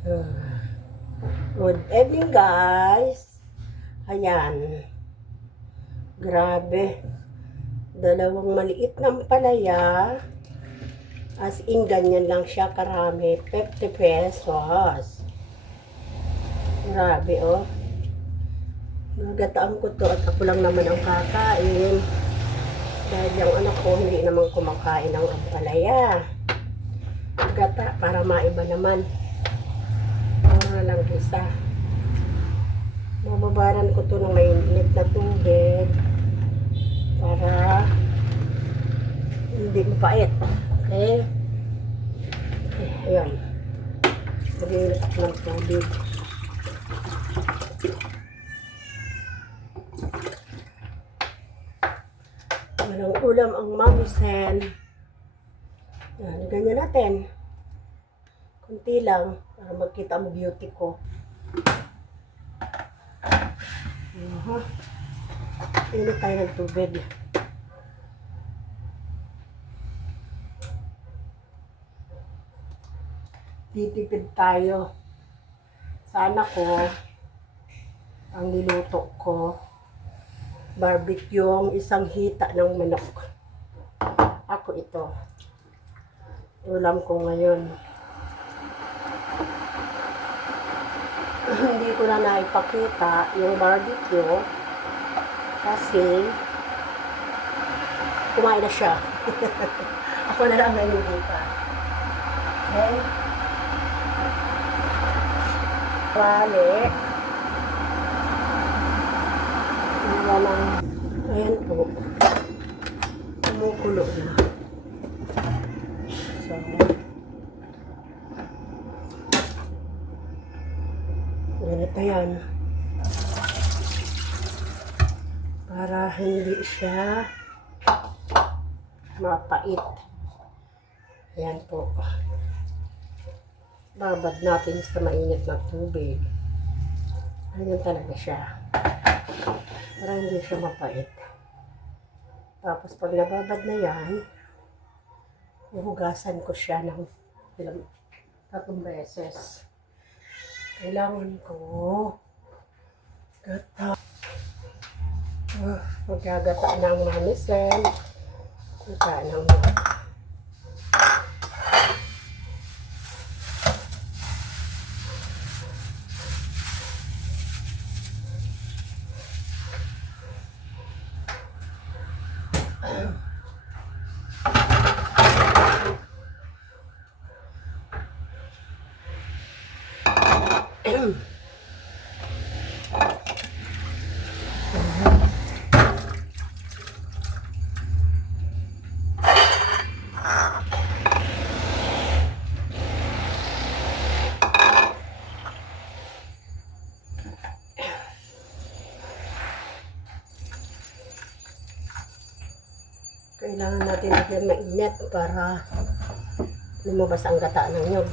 Ah, Good evening guys. Ayan. Grabe. Dalawang maliit ng palaya. As in, ganyan lang siya karami. 50 pesos. Grabe oh. Nagataan ko to at ako lang naman ang kakain. Dahil yung anak ko hindi naman kumakain ng ampalaya. Gata para maiba naman. Para lang isa. Mababaran ko to ng mainit na tubig para hindi mapait. Okay? Okay, ayan. Maglilit ako ng tubig. Walang ulam ang mamisen. Ayan, ganyan natin. Kunti lang para magkita ang beauty ko. Init tayo ng tubig. Titipid tayo. Sana ko ang niluto ko barbecue yung isang hita ng manok. Ako ito. Ulam ko ngayon. Hindi ko na naipakita yung barbecue kasi kumain na siya. Ako na lang ngayon dito. Okay? Bale. Ayan po. Kumukulo na. So, ganito yan. Para hindi siya mapait. Ayan po. Babad natin sa mainit na tubig. Ayan talaga siya. Para hindi siya mapait. Tapos pag nababad na yan, huhugasan ko siya ng 3 beses. Kailangan ko gata. Magagata ng mamisen. Gata ng kailangan natin lagyan mainit para lumabas ang gata ng nyog.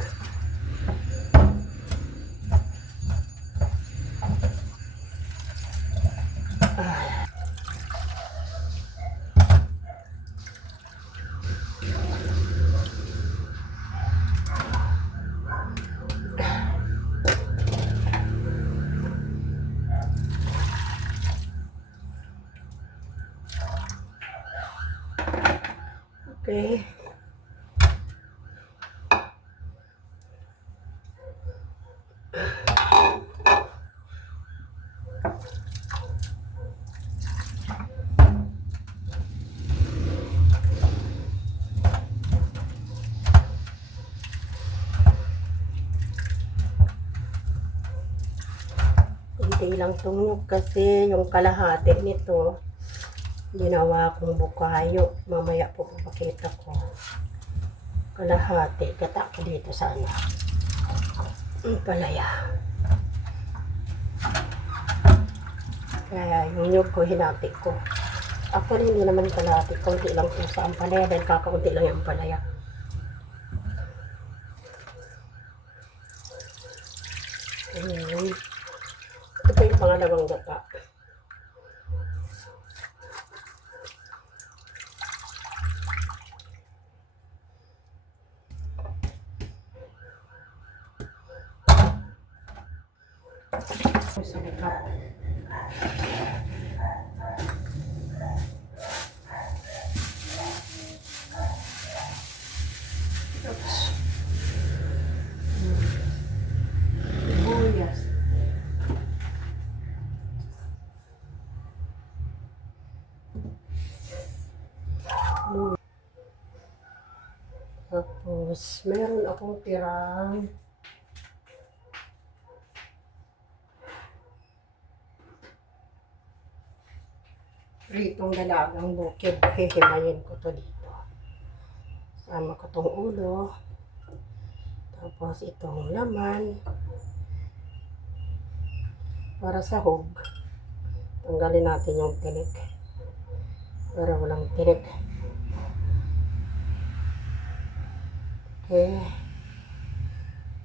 Okay. Kunti lang tungog kasi yung kalahati nito ginawa kong bukayo. Mamaya po papakita ko. Kalahati. Gata ko dito sana. Ang palaya. Kaya yung nyug ko hinati ko. Actually hindi naman kalahati. Kunti lang po sa ampalaya dahil kakaunti lang yung ampalaya. Ayan. Ito pa yung pangalawang gata. Sarap. Oops. Sibuyas. Tapos, meron akong tirang pritong dalagang bukid. Hihimayin ko to dito. Sama ko tong ulo. Tapos itong laman. Para sa hog. Tanggalin natin yung tinik. Para walang tinik. Okay.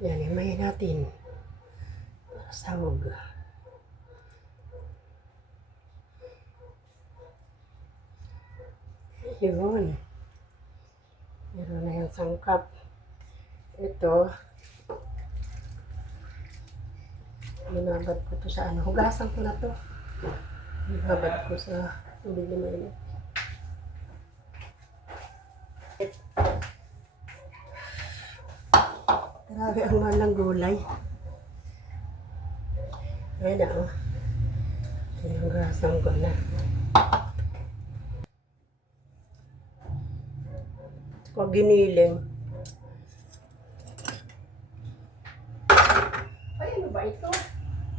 Yan, himayin natin. Para sa hog. Yun. Meron na yung sangkap. Ito. Binabad ko to sa ano. Hugasan ko na to. Binabad ko sa tubig na mainit. Grabe ang mahal ng gulay. Ayun na oh. Hinugasan ko na. Kung giniling. Ay, ano ba ito?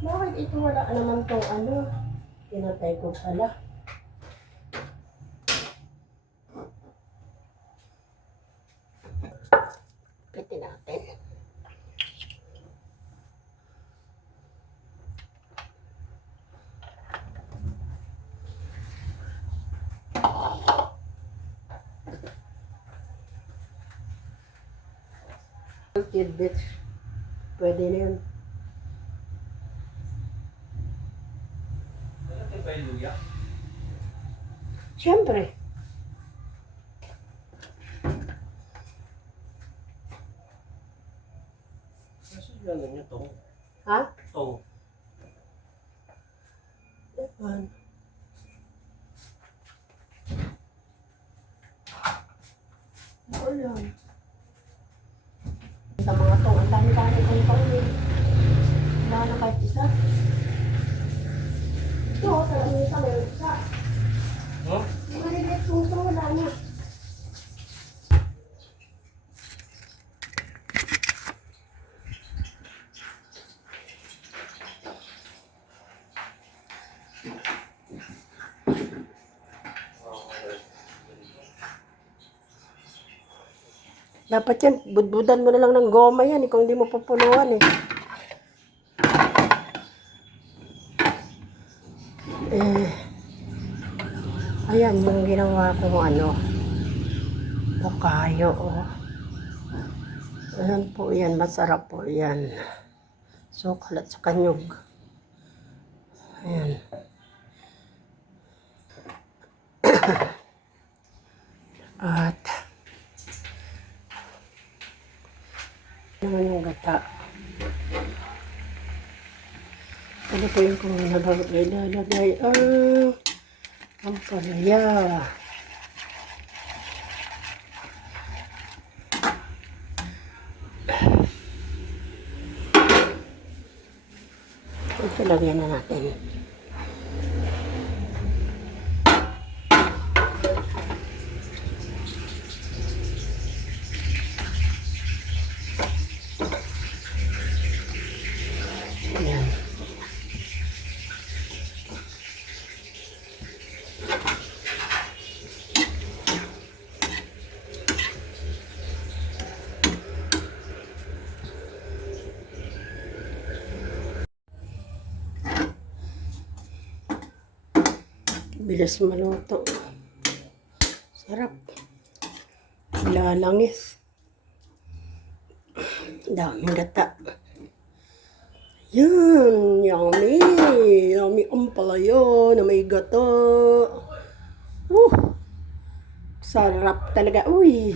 Bakit ito wala naman tong ano? Pinatay ko pala. Pwede natin. Tidbits. Pwede na yun. Ano ito ba yung luya? Siyempre. Kasi yung ano niya to. Ha? To. Ewan. Ako lang. Sa mga tong, ang dami-dami kong pangin. Wala na kahit isa. Ito, sa ano isa, meron isa. No? Yung maliliit puso, wala na. Dapat yan, budbudan mo na lang ng goma yan, kung hindi mo pupuluan eh. Ayan yung ginawa kong ano, tokayo. Oh. Ayan po yan, masarap po yan. Sukal at saka nyug. Ayan. At naman yung gata. Ano po yung kung ilalagay ang palaya. Ito lagyan na natin. Ayan. Bilis maluto. Sarap. Lalangis. Daming gata. Yan. Yummy. Yummy ang palaya na may gata. Sarap talaga. Uy.